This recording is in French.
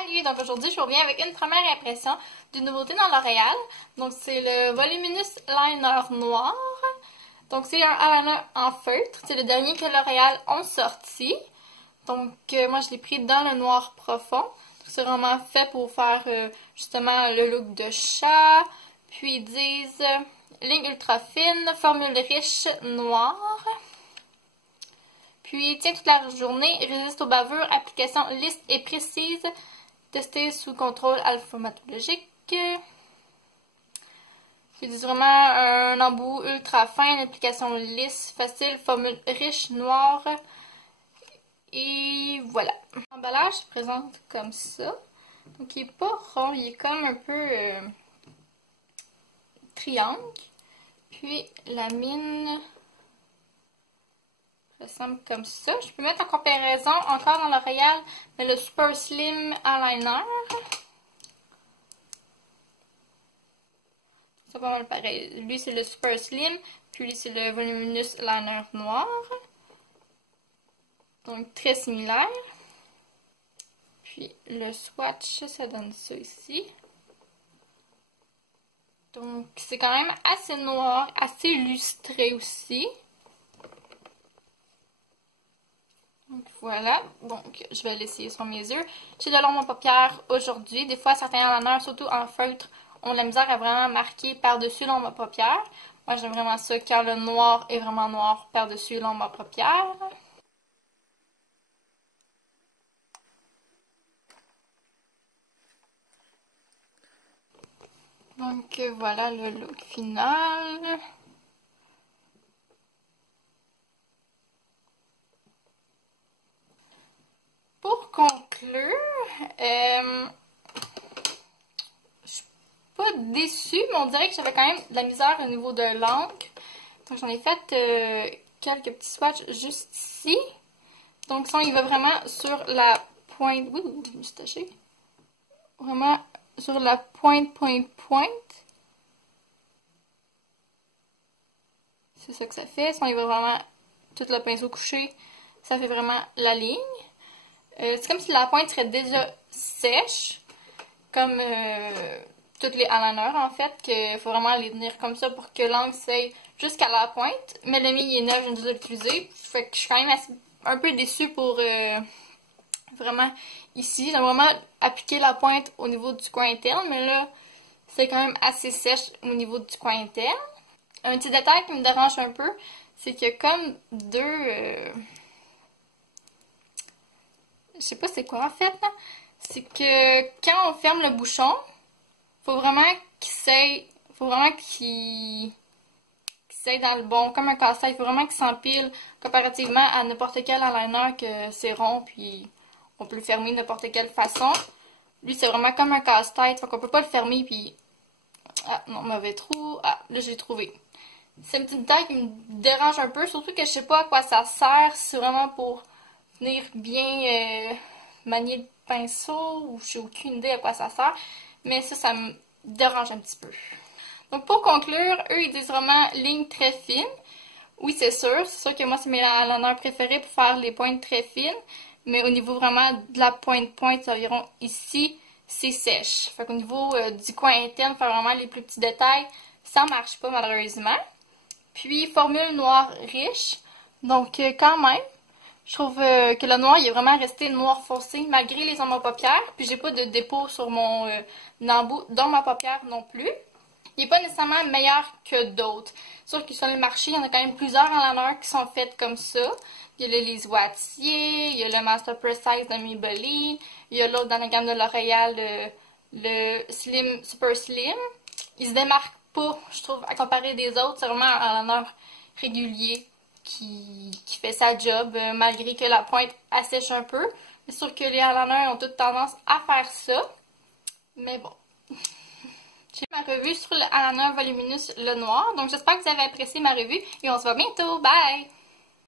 Salut! Donc aujourd'hui, je reviens avec une première impression d'une nouveauté dans L'Oréal. Donc c'est le Voluminous Liner Noir. Donc c'est un eyeliner en feutre. C'est le dernier que L'Oréal ont sorti. Donc moi je l'ai pris dans le noir profond. C'est vraiment fait pour faire justement le look de chat. Puis ils disent ligne ultra fine, formule riche, noire. Puis tient toute la journée, résiste aux bavures, application lisse et précise, testé sous contrôle alphamatologique. Ils disent vraiment un embout ultra fin, une application lisse, facile, formule riche, noire. Et voilà. L'emballage se présente comme ça. Donc il n'est pas rond, il est comme un peu triangle. Puis la mine ressemble comme ça. Je peux mettre en comparaison encore dans L'Oréal le Super Slim Eyeliner. C'est pas mal pareil. Lui c'est le Super Slim, puis lui c'est le Voluminous Liner Noir. Donc très similaire. Puis le swatch, ça donne ça ici. Donc c'est quand même assez noir, assez lustré aussi. Donc voilà, donc je vais l'essayer sur mes yeux. J'ai de l'ombre en paupières aujourd'hui. Des fois, certains eyeliners, surtout en feutre, ont de la misère à vraiment marquer par-dessus l'ombre en paupières. Moi, j'aime vraiment ça car le noir est vraiment noir par-dessus l'ombre en paupières. Donc voilà le look final. Pour conclure, je suis pas déçue, mais on dirait que j'avais quand même de la misère au niveau de l'encre. Donc j'en ai fait quelques petits swatchs juste ici. Donc ça, il va vraiment sur la pointe. Oui, je me suis tachée. Vraiment sur la pointe. C'est ça que ça fait. Ça, il va vraiment tout le pinceau couché. Ça fait vraiment la ligne. C'est comme si la pointe serait déjà sèche, comme toutes les eyeliners en fait, qu'il faut vraiment les tenir comme ça pour que l'angle s'aille jusqu'à la pointe. Mais le mien il est neuf, je viens juste de l'utiliser, fait que je suis quand même un peu déçue pour vraiment ici. J'aime vraiment appliquer la pointe au niveau du coin interne, mais là c'est quand même assez sèche au niveau du coin interne. Un petit détail qui me dérange un peu, c'est qu'il y a comme deux... je sais pas c'est quoi en fait, c'est que quand on ferme le bouchon, faut vraiment qu'il s'aille dans le bon, comme un casse-tête, il faut vraiment qu'il s'empile comparativement à n'importe quel eyeliner que c'est rond, puis on peut le fermer de n'importe quelle façon. Lui, c'est vraiment comme un casse-tête, donc on peut pas le fermer, puis... Ah, non, mauvais trou. Ah, là, j'ai trouvé. C'est un petit détail qui me dérange un peu, surtout que je sais pas à quoi ça sert, si c'est vraiment pour venir bien manier le pinceau, ou je n'ai aucune idée à quoi ça sert, mais ça me dérange un petit peu. Donc pour conclure, eux ils disent vraiment ligne très fine. Oui c'est sûr que moi c'est mes eyeliners préférés pour faire les pointes très fines, mais au niveau vraiment de la pointe, c'est environ ici, c'est sèche. Fait qu'au niveau du coin interne, faire vraiment les plus petits détails, ça marche pas malheureusement. Puis formule noire riche, donc quand même, je trouve que le noir, il est vraiment resté noir foncé malgré les ombres à paupières. Puis j'ai pas de dépôt sur mon embout d'ombre à paupières non plus. Il n'est pas nécessairement meilleur que d'autres. Sauf que sur le marché, il y en a quand même plusieurs eyeliners qui sont faits comme ça. Il y a le Lise Wattier, il y a le Master Precise de Maybelline, il y a l'autre dans la gamme de L'Oréal, le Slim, Super Slim. Il se démarque pas, je trouve, à comparer des autres. C'est vraiment un eyeliner régulier qui fait sa job, malgré que la pointe assèche un peu. C'est sûr que les eyeliners ont toute tendance à faire ça. Mais bon. J'ai ma revue sur le eyeliner Voluminous le noir. Donc j'espère que vous avez apprécié ma revue et on se voit bientôt. Bye!